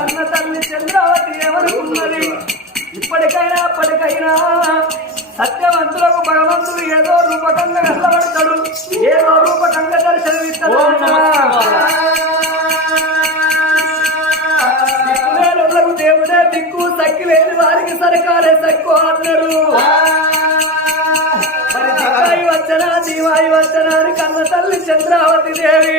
అన్న తల్లి చంద్రావతి ఎవరున్నది? ఇప్పటికైనా అప్పటికైనా సత్యవంతులకు భగవంతుడు ఏదో రూపకంగా కష్టపడతాడు, ఏదో రూపకంగా దర్శనమిస్తాడు. దిక్కులేనులకు దేవుడే దిక్కు, సక్కి లేని వారికి సరకారే సక్కు అన్నాడు. మరి దిక్కాయి వచ్చనా జీవాయి వచ్చనా అని కన్న తల్లి చంద్రావతి దేవి